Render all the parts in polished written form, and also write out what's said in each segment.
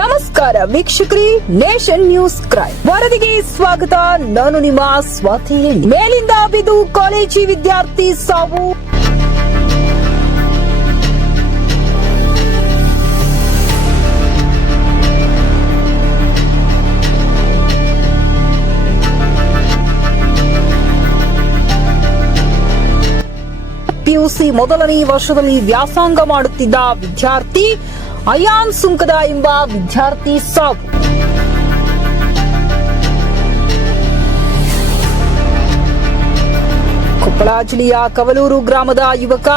ನಮಸ್ಕಾರ ವೀಕ್ಷಕರೇ, nation news crime ವರದಿಗೆ ಸ್ವಾಗತ. ನಾನು ನಿಮ್ಮ ಸ್ವಾತಿ. ಮೇಲಿಂದ ಬಿದ್ದು ಕಾಲೇಜಿ ವಿದ್ಯಾರ್ಥಿ ಸಾವು. ಪಿಯುಸಿ ಮೊದಲನೇ ವರ್ಷದಲ್ಲಿ ವ್ಯಾಸಂಗ ಮಾಡುತ್ತಿದ್ದ ವಿದ್ಯಾರ್ಥಿ ಅಯಾನ್ ಸುಂಕದ ಎಂಬ ವಿದ್ಯಾರ್ಥಿ ಸಾವು. ಕೊಪ್ಪಳ ಜಿಲ್ಲೆಯ ಕವಲೂರು ಗ್ರಾಮದ ಯುವಕ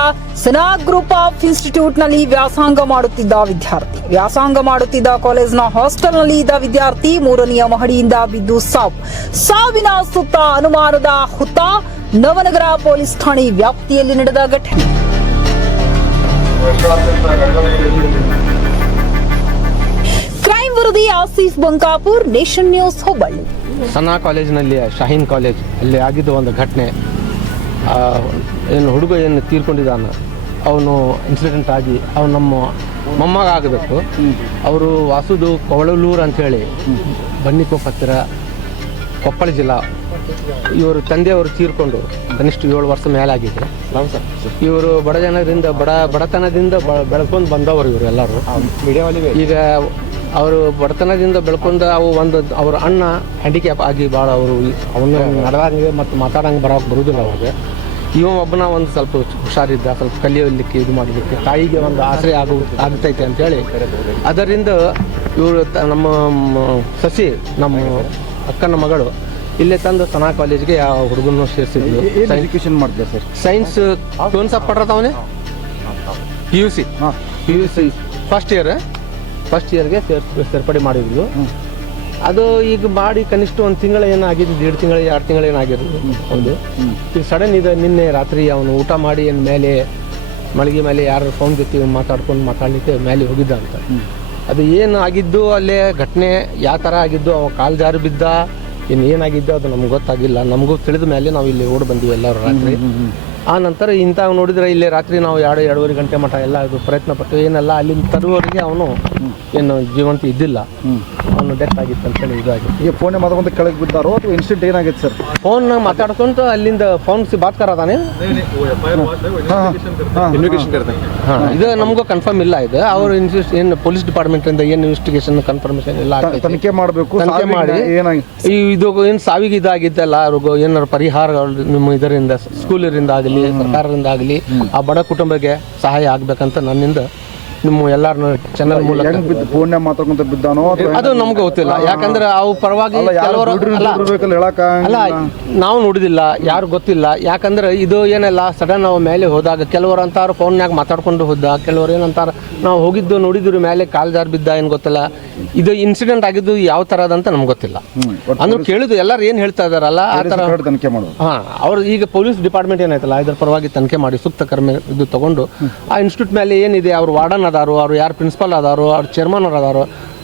ಸನಾ ಗ್ರೂಪ್ ಆಫ್ ಇನ್ಸ್ಟಿಟ್ಯೂಟ್ನಲ್ಲಿ ವ್ಯಾಸಂಗ ಮಾಡುತ್ತಿದ್ದ ವಿದ್ಯಾರ್ಥಿ. ವ್ಯಾಸಂಗ ಮಾಡುತ್ತಿದ್ದ ಕಾಲೇಜಿನ ಹಾಸ್ಟೆಲ್ನಲ್ಲಿ ಇದ್ದ ವಿದ್ಯಾರ್ಥಿ ಮೂರನೆಯ ಮಹಡಿಯಿಂದ ಬಿದ್ದು ಸಾವು. ಸಾವಿನ ಸುತ್ತ ಅನುಮಾನದ ಹುತ್ತ. ನವನಗರ ಪೊಲೀಸ್ ಠಾಣೆ ವ್ಯಾಪ್ತಿಯಲ್ಲಿ ನಡೆದ ಘಟನೆ. ಕ್ರೈಮ್ ವರದಿ ಆಸೀಫ್ ಬಂಕಾಪುರ್, ನೇಷನ್ ನ್ಯೂಸ್, ಹುಬ್ಬಳ್ಳಿ. ಸನಾ ಕಾಲೇಜಿನಲ್ಲಿ ಶಾಹೀನ್ ಕಾಲೇಜ್ ಅಲ್ಲಿ ಆಗಿದ್ದ ಒಂದು ಘಟನೆ. ಏನು ಹುಡುಗ ಏನು ತೀರ್ಕೊಂಡಿದ್ದಾನ, ಅವನು ಇನ್ಸಿಡೆಂಟ್ ಆಗಿ ಅವನು ನಮ್ಮ ಮೊಮ್ಮಗ ಆಗಬೇಕು. ಅವರು ವಾಸುದು ಕೊವಳಲೂರು ಅಂಥೇಳಿ ಬನ್ನಿಕೊಪ್ಪ ಹತ್ತಿರ, ಕೊಪ್ಪಳ ಜಿಲ್ಲಾ. ಇವರು ತಂದೆಯವರು ತೀರ್ಕೊಂಡು ಕನಿಷ್ಠ 7 ವರ್ಷ ಮೇಲಾಗಿದೆ. ಇವರು ಬಡತನದಿಂದ ಬೆಳ್ಕೊಂಡು ಬಂದವರು ಇವರು ಎಲ್ಲರೂ. ಈಗ ಅವರು ಬಡತನದಿಂದ ಬೆಳ್ಕೊಂಡು ಅವ್ರ ಅಣ್ಣ ಹ್ಯಾಂಡಿಕ್ಯಾಪ್ ಆಗಿ ಭಾಳ ಅವರು ಅವನು ನಡೆದಂಗೆ ಮತ್ತು ಮಾತಾಡಂಗೆ ಬರೋದಿಲ್ಲ ಅವಾಗ. ಒಬ್ಬನ ಒಂದು ಸ್ವಲ್ಪ ಹುಷಾರಿದ್ದ, ಸ್ವಲ್ಪ ಕಲಿಯಲಿಕ್ಕೆ ಇದು ಮಾಡಲಿಕ್ಕೆ ತಾಯಿಗೆ ಒಂದು ಆಶ್ರಯ ಆಗ್ತೈತೆ ಅಂತೇಳಿ ಅದರಿಂದ ಇವರು ನಮ್ಮ ಸಸಿ, ನಮ್ಮ ಅಕ್ಕನ ಮಗಳು ಇಲ್ಲೇ ತಂದು ಸನಾ ಕಾಲೇಜ್ಗೆ ಆ ಹುಡುಗನ ಸೇರಿಸಿದ್ವಿ. ಎಜುಕೇಶನ್ ಮಾಡಿದೆ ಸರ್. ಸೈನ್ಸ್ ಕौन सा पढ़ रहा था उन्हें? PUC ಫಸ್ಟ್ ಇಯರ್ಗೆ ಸೇರ್ಪಡೆ ಮಾಡಿದ್ವಿ. ಅದು ಈಗ ಮಾಡಿ ಕನಿಷ್ಠ ಒಂದು ತಿಂಗಳು ಏನಾಗಿದ್ದು, 1.5 ತಿಂಗಳು 2 ತಿಂಗಳು ಏನಾಗಿರೋದು ಒಂದು. ಈಗ ಸಡನ್ ಇದೆ, ನಿನ್ನೆ ರಾತ್ರಿ ಅವನು ಊಟ ಮಾಡಿ ಮೇಲೆ ಮಳಿಗೆ ಮೇಲೆ ಯಾರು ಫೋನ್ ಜೊತೆ ಮಾತಾಡಲಿಕ್ಕೆ ಮೇಲೆ ಹೋಗಿದ್ದ ಅಂತ. ಅದು ಏನು ಆಗಿದ್ದು ಅಲ್ಲೇ ಘಟನೆ ಯಾವ ಥರ ಆಗಿದ್ದು, ಅವ ಕಾಲು ಜಾರು ಬಿದ್ದ, ಏನಾಗಿದ್ದು ಅದು ನಮ್ಗೆ ಗೊತ್ತಾಗಿಲ್ಲ. ನಮಗೂ ತಿಳಿದ ಮೇಲೆ ನಾವು ಇಲ್ಲಿ ಓಡಿ ಬಂದಿವಿ ಎಲ್ಲರೂ ರಾತ್ರಿ. ಆ ನಂತರ ಇಂಥವು ನೋಡಿದ್ರೆ ಇಲ್ಲೇ ರಾತ್ರಿ ನಾವು 2-2.5 ಗಂಟೆ ಮಟ್ಟ ಎಲ್ಲ ಇದು ಪ್ರಯತ್ನ ಪಟ್ಟು ಏನೆಲ್ಲ ಅಲ್ಲಿಂದ ತರುವವರೆಗೆ ಅವನು ಏನು ಜೀವಂತ ಇದ್ದಿಲ್ಲ, ಅವನು ಡೆತ್ ಆಗಿತ್ತು ಅಂತೇಳಿ ಇದಾಗಿತ್ತು. ಈಗ ಫೋನ್ ಮಾತಾಡ್ಕೊಂತ ಕೆಳಗೆ ಬಿದ್ದಾರೋ ಅಥವಾ ಇನ್ಸಿಡೆಂಟ್ ಏನಾಗಿತ್ತು ಸರ್? ಫೋನ್ ಮಾತಾಡ್ಕೊಂತ ಅಲ್ಲಿಂದ ಫೋನ್ ಬಾತ್ ಕರಾದಾನೆ. ಇದು ನಮಗೂ ಕನ್ಫರ್ಮ್ ಇಲ್ಲ. ಇದು ಅವರು ಏನು ಪೊಲೀಸ್ ಡಿಪಾರ್ಟ್ಮೆಂಟಿಂದ ಏನು ಇನ್ವೆಸ್ಟಿಗೇಷನ್ ಕನ್ಫರ್ಮೇಷನ್ ಎಲ್ಲ ತನಿಖೆ ಮಾಡಬೇಕು. ತನಿಖೆ ಮಾಡಿ ಇದು ಏನು ಸಾವಿಗೆ ಇದಾಗಿದ್ದಲ್ಲ, ಅವ್ರಿಗೂ ಏನಾರು ಪರಿಹಾರಗಳು ನಿಮ್ಮ ಇದರಿಂದ ಸ್ಕೂಲರಿಂದ ಆಗಲಿ ಸರ್ಕಾರದಿಂದ ಆಗಲಿ ಆ ಬಡ ಕುಟುಂಬಕ್ಕೆ ಸಹಾಯ ಆಗ್ಬೇಕಂತ ನನ್ನಿಂದ ನಿಮ್ಮ ಎಲ್ಲಾರನ್ನು ಚಾನಲ್ ಮೂಲಕ. ಫೋನ್ ಮಾತಾಡ್ಕೊಂತ ಬಿದ್ದಾನೋ ಅದು ನಮ್ಗೆ ಗೊತ್ತಿಲ್ಲ. ಯಾಕಂದ್ರೆ ಅವು ಪರವಾಗಿ ಅಲ್ಲ, ನಾವು ನೋಡಿದಿಲ್ಲ, ಯಾರು ಗೊತ್ತಿಲ್ಲ. ಯಾಕಂದ್ರೆ ಇದು ಏನೆಲ್ಲ ಸಡನ್ ನಾವು ಮೇಲೆ ಹೋದಾಗ ಕೆಲವರು ಅಂತಾರ ಫೋನ್ಯಾಗ ಮಾತಾಡ್ಕೊಂಡು ಹೋದ, ಕೆಲವರು ಏನಂತಾರ ನಾವು ಹೋಗಿದ್ದು ನೋಡಿದ್ರು ಮೇಲೆ ಕಾಲ್ ಜಾರ್ ಬಿದ್ದ, ಏನು ಗೊತ್ತಿಲ್ಲ. ಇದು ಇನ್ಸಿಡೆಂಟ್ ಆಗಿದ್ದು ಯಾವ ಥರದಂತ ನಮ್ಗೆ ಗೊತ್ತಿಲ್ಲ. ಅಂದ್ರೆ ಕೇಳಿದ್ದು ಎಲ್ಲರೂ ಏನು ಹೇಳ್ತಾ ಇದಾರಲ್ಲ ಆ ಥರ ತನಿಖೆ ಮಾಡೋದು. ಅವ್ರು ಈಗ ಪೊಲೀಸ್ ಡಿಪಾರ್ಟ್ಮೆಂಟ್ ಏನಾಯ್ತಲ್ಲ ಇದ್ರ ಪರವಾಗಿ ತನಿಖೆ ಮಾಡಿ ಸೂಕ್ತ ಕರ್ಮ ಇದು ತಗೊಂಡು ಆ ಇನ್ಸ್ಟಿಟ್ಯೂಟ್ ಮೇಲೆ ಏನಿದೆ, ಅವ್ರು ವಾರ್ಡನ್ ಅದಾರು, ಅವ್ರು ಯಾರು ಪ್ರಿನ್ಸಿಪಲ್ ಅದಾರು, ಅವ್ರು ಚೇರ್ಮನ್ ಅದಾರು,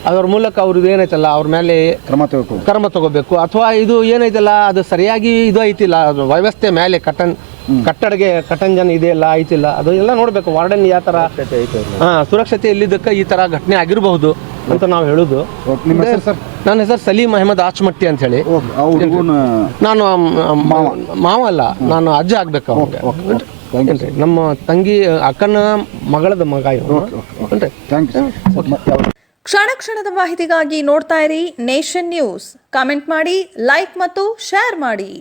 ಅದ್ರ ಮೂಲಕ ಅವ್ರದ್ದು ಏನೈತಲ್ಲ ಅವ್ರ ಮೇಲೆ ಕ್ರಮ ತಗೋಬೇಕು. ಅಥವಾ ಇದು ಏನೈತಲ್ಲ ಅದು ಸರಿಯಾಗಿ ಇದು ಐತಿಲ್ಲ, ಅದು ವ್ಯವಸ್ಥೆ ಮೇಲೆ ಕಟ್ಟಂಜನ ಇದೆಯಲ್ಲ ಐತಿಲ್ಲ, ಅದು ಎಲ್ಲ ನೋಡ್ಬೇಕು. ವಾರ್ಡನ್ ಯಾವ ಥರ ಸುರಕ್ಷತೆ ಇಲ್ಲಿದ್ದಕ್ಕೆ ಈ ಥರ ಘಟನೆ ಆಗಿರಬಹುದು ಅಂತ ನಾವು ಹೇಳುದು. ನನ್ನ ಹೆಸರು ಸಲೀಂ ಅಹಮದ್ ಆಚ್ಮಟ್ಟಿ ಅಂತ ಹೇಳಿ. ನಾನು ಮಾವ ಅಲ್ಲ, ನಾನು ಅಜ್ಜ ಆಗ್ಬೇಕು ಅವ್ರಿಗೆ. ನಮ್ಮ ತಂಗಿ ಅಕ್ಕನ ಮಗಳದ ಮಗ. ಕ್ಷಣ ಕ್ಷಣದ ಮಾಹಿತಿಗಾಗಿ ನೋಡ್ತಾ ಇರಿ ನೇಷನ್ ನ್ಯೂಸ್. ಕಾಮೆಂಟ್ ಮಾಡಿ, ಲೈಕ್ ಮತ್ತು ಶೇರ್ ಮಾಡಿ.